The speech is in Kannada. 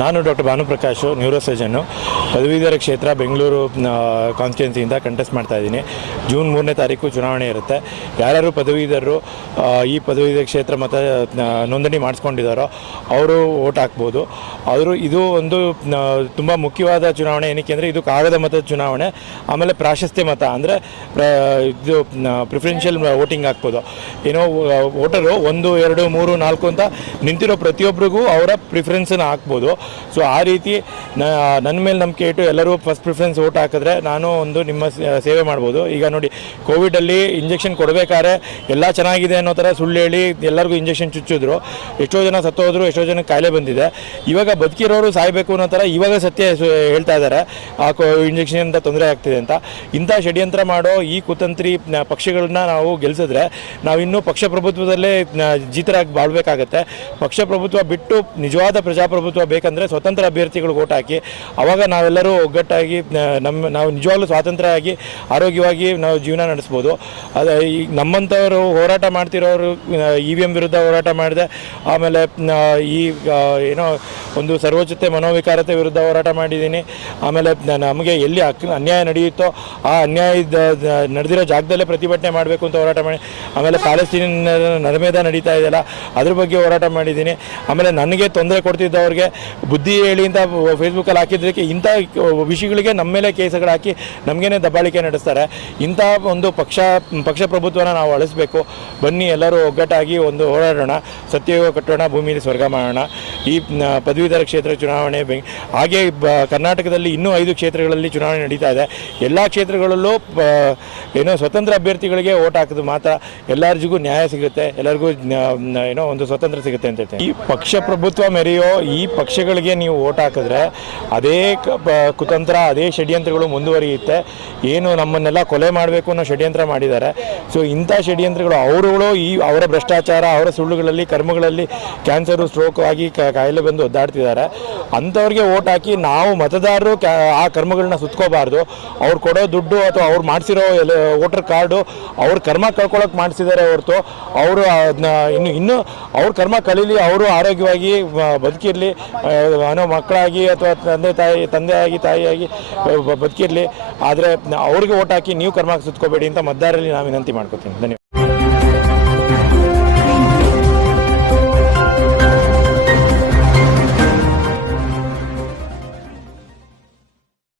ನಾನು ಡಾಕ್ಟರ್ ಭಾನುಪ್ರಕಾಶ್ ನ್ಯೂರೋ ಪದವೀಧರ ಕ್ಷೇತ್ರ ಬೆಂಗಳೂರು ಕಾನ್ಸ್ಟಿಟ್ಯೂನ್ಸಿಯಿಂದ ಕಂಟೆಸ್ಟ್ ಮಾಡ್ತಾ ಇದ್ದೀನಿ ಜೂನ್ ಮೂರನೇ ತಾರೀಕು ಚುನಾವಣೆ ಇರುತ್ತೆ ಯಾರ್ಯಾರು ಪದವೀಧರರು ಈ ಪದವೀಧರ ಕ್ಷೇತ್ರ ಮತ ನೋಂದಣಿ ಮಾಡಿಸ್ಕೊಂಡಿದ್ದಾರೋ ಅವರು ಓಟ್ ಹಾಕ್ಬೋದು ಆದರೂ ಇದು ಒಂದು ತುಂಬ ಮುಖ್ಯವಾದ ಚುನಾವಣೆ ಏನಕ್ಕೆ ಅಂದರೆ ಇದು ಕಾಗದ ಮತದ ಚುನಾವಣೆ ಆಮೇಲೆ ಪ್ರಾಶಸ್ತ್ಯ ಮತ ಅಂದರೆ ಇದು ಪ್ರಿಫರೆನ್ಷಿಯಲ್ ವೋಟಿಂಗ್ ಹಾಕ್ಬೋದು ಏನೋ ವೋಟರು ಒಂದು ಎರಡು ಮೂರು ನಾಲ್ಕು ಅಂತ ನಿಂತಿರೋ ಪ್ರತಿಯೊಬ್ಬರಿಗೂ ಅವರ ಪ್ರಿಫರೆನ್ಸನ್ನು ಹಾಕ್ಬೋದು ಸೊ ಆ ರೀತಿ ನನ್ನ ಮೇಲೆ ನಂಬಿಕೆ ಇಟ್ಟು ಎಲ್ಲರೂ ಫಸ್ಟ್ ಪ್ರಿಫರೆನ್ಸ್ ಓಟ್ ಹಾಕಿದ್ರೆ ನಾನು ಒಂದು ನಿಮ್ಮ ಸೇವೆ ಮಾಡ್ಬೋದು ಈಗ ನೋಡಿ ಕೋವಿಡಲ್ಲಿ ಇಂಜೆಕ್ಷನ್ ಕೊಡಬೇಕಾದ್ರೆ ಎಲ್ಲ ಚೆನ್ನಾಗಿದೆ ಅನ್ನೋ ಥರ ಸುಳ್ಳು ಹೇಳಿ ಎಲ್ಲರಿಗೂ ಇಂಜೆಕ್ಷನ್ ಚುಚ್ಚಿದ್ರು ಎಷ್ಟೋ ಜನ ಸತ್ತೋದ್ರು ಎಷ್ಟೋ ಜನ ಕಾಯಿಲೆ ಬಂದಿದೆ ಇವಾಗ ಬದುಕಿರೋರು ಸಾಯಬೇಕು ಅನ್ನೋ ಥರ ಇವಾಗ ಸತ್ಯ ಹೇಳ್ತಾ ಇದ್ದಾರೆ ಆ ಕೋ ಇಂಜೆಕ್ಷನಿಂದ ತೊಂದರೆ ಆಗ್ತಿದೆ ಅಂತ ಇಂಥ ಷಡ್ಯಂತ್ರ ಮಾಡೋ ಈ ಕುತಂತ್ರಿ ಪಕ್ಷಗಳನ್ನ ನಾವು ಗೆಲ್ಲಿಸಿದ್ರೆ ನಾವಿನ್ನೂ ಪಕ್ಷ ಪ್ರಭುತ್ವದಲ್ಲೇ ಜೀತರಾಗಿ ಬಾಳ್ಬೇಕಾಗತ್ತೆ ಪಕ್ಷ ಪ್ರಭುತ್ವ ಬಿಟ್ಟು ನಿಜವಾದ ಪ್ರಜಾಪ್ರಭುತ್ವ ಬೇಕಂದರೆ ಅಂದರೆ ಸ್ವತಂತ್ರ ಅಭ್ಯರ್ಥಿಗಳು ಓಟ್ ಹಾಕಿ ಅವಾಗ ನಾವೆಲ್ಲರೂ ಒಗ್ಗಟ್ಟಾಗಿ ನಮ್ಮ ನಾವು ನಿಜವಾಗ್ಲೂ ಸ್ವಾತಂತ್ರ್ಯ ಆಗಿ ಆರೋಗ್ಯವಾಗಿ ನಾವು ಜೀವನ ನಡೆಸ್ಬೋದು ಅದು ಈಗ ನಮ್ಮಂಥವರು ಹೋರಾಟ ಮಾಡ್ತಿರೋರು ಇ ವಿ ಎಮ್ ವಿರುದ್ಧ ಹೋರಾಟ ಮಾಡಿದೆ ಆಮೇಲೆ ಈ ಏನೋ ಒಂದು ಸರ್ವೋಚ್ಚತೆ ಮನೋವಿಕಾರತೆ ವಿರುದ್ಧ ಹೋರಾಟ ಮಾಡಿದ್ದೀನಿ ಆಮೇಲೆ ನಮಗೆ ಎಲ್ಲಿ ಅನ್ಯಾಯ ನಡೆಯುತ್ತೋ ಆ ಅನ್ಯಾಯ ನಡೆದಿರೋ ಜಾಗದಲ್ಲೇ ಪ್ರತಿಭಟನೆ ಮಾಡಬೇಕು ಅಂತ ಹೋರಾಟ ಮಾಡಿ ಆಮೇಲೆ ಪ್ಯಾಲೆಸ್ತೀನ ನರ್ಮೇದ ನಡೀತಾ ಇದೆಯಲ್ಲ ಅದ್ರ ಬಗ್ಗೆ ಹೋರಾಟ ಮಾಡಿದ್ದೀನಿ ಆಮೇಲೆ ನನಗೆ ತೊಂದರೆ ಕೊಡ್ತಿದ್ದವ್ರಿಗೆ ಬುದ್ಧಿ ಅಂತ ಫೇಸ್ಬುಕ್ಕಲ್ಲಿ ಹಾಕಿದ್ದಕ್ಕೆ ಇಂಥ ವಿಷಯಗಳಿಗೆ ನಮ್ಮ ಮೇಲೆ ಕೇಸುಗಳು ಹಾಕಿ ನಮಗೇನೆ ದಬ್ಬಾಳಿಕೆ ನಡೆಸ್ತಾರೆ ಇಂಥ ಒಂದು ಪಕ್ಷ ಪಕ್ಷ ಪ್ರಭುತ್ವನ ನಾವು ಅಳಿಸ್ಬೇಕು ಬನ್ನಿ ಎಲ್ಲರೂ ಒಗ್ಗಟ್ಟಾಗಿ ಒಂದು ಹೋರಾಡೋಣ ಸತ್ಯಯೋಗ ಕಟ್ಟೋಣ ಭೂಮಿಯಲ್ಲಿ ಸ್ವರ್ಗ ಮಾಡೋಣ ಈ ಪದವೀಧರ ಕ್ಷೇತ್ರ ಚುನಾವಣೆ ಹಾಗೆ ಕರ್ನಾಟಕದಲ್ಲಿ ಇನ್ನೂ ಐದು ಕ್ಷೇತ್ರಗಳಲ್ಲಿ ಚುನಾವಣೆ ನಡೀತಾ ಇದೆ ಎಲ್ಲ ಕ್ಷೇತ್ರಗಳಲ್ಲೂ ಏನೋ ಸ್ವತಂತ್ರ ಅಭ್ಯರ್ಥಿಗಳಿಗೆ ಓಟ್ ಹಾಕೋದು ಮಾತ್ರ ಎಲ್ಲರಿಗೂ ನ್ಯಾಯ ಸಿಗುತ್ತೆ ಎಲ್ಲರಿಗೂ ಏನೋ ಒಂದು ಸ್ವತಂತ್ರ ಸಿಗುತ್ತೆ ಅಂತ ಈ ಪಕ್ಷ ಪ್ರಭುತ್ವ ಮೆರೆಯೋ ಈ ಪಕ್ಷಗಳಿಗೆ ನೀವು ಓಟ್ ಹಾಕಿದ್ರೆ ಅದೇ ಕುತಂತ್ರ ಅದೇ ಷಡ್ಯಂತ್ರಗಳು ಮುಂದುವರಿಯುತ್ತೆ ಏನು ನಮ್ಮನ್ನೆಲ್ಲ ಕೊಲೆ ಮಾಡಬೇಕು ಅನ್ನೋ ಷಡ್ಯಂತ್ರ ಮಾಡಿದ್ದಾರೆ ಸೊ ಇಂಥ ಷಡ್ಯಂತ್ರಗಳು ಅವರುಗಳು ಈ ಅವರ ಭ್ರಷ್ಟಾಚಾರ ಅವರ ಸುಳ್ಳುಗಳಲ್ಲಿ ಕರ್ಮಗಳಲ್ಲಿ ಕ್ಯಾನ್ಸರು ಸ್ಟ್ರೋಕ್ ಆಗಿ ಕಾಯಿಲೆ ಬಂದು ಒದ್ದಾಡ್ತಿದ್ದಾರೆ ಅಂಥವ್ರಿಗೆ ಓಟ್ ಹಾಕಿ ನಾವು ಮತದಾರರು ಆ ಕರ್ಮಗಳನ್ನ ಸುತ್ಕೋಬಾರ್ದು ಅವ್ರು ಕೊಡೋ ದುಡ್ಡು ಅಥವಾ ಅವ್ರು ಮಾಡಿಸಿರೋ ಎಲೆ ವೋಟರ್ ಕಾರ್ಡು ಅವ್ರ ಕರ್ಮ ಕಳ್ಕೊಳ್ಳೋಕೆ ಮಾಡಿಸಿದ್ದಾರೆ ಹೊರತು ಅವರು ಅದನ್ನ ಇನ್ನು ಇನ್ನೂ ಅವ್ರ ಕರ್ಮ ಕಲೀಲಿ ಅವರು ಆರೋಗ್ಯವಾಗಿ ಬದುಕಿರಲಿ ಅನ್ನೋ ಮಕ್ಕಳಾಗಿ ಅಥವಾ ತಂದೆ ತಾಯಿ ತಂದೆಯಾಗಿ ತಾಯಿಯಾಗಿ ಬದುಕಿರಲಿ ಆದರೆ ಅವ್ರಿಗೆ ಓಟ್ ಹಾಕಿ ನೀವು ಕರ್ಮಕ್ಕೆ ಸುತ್ಕೋಬೇಡಿ ಅಂತ ಮತದಾರರಲ್ಲಿ ನಾನು ವಿನಂತಿ ಮಾಡ್ಕೋತೀನಿ ಧನ್ಯವಾದ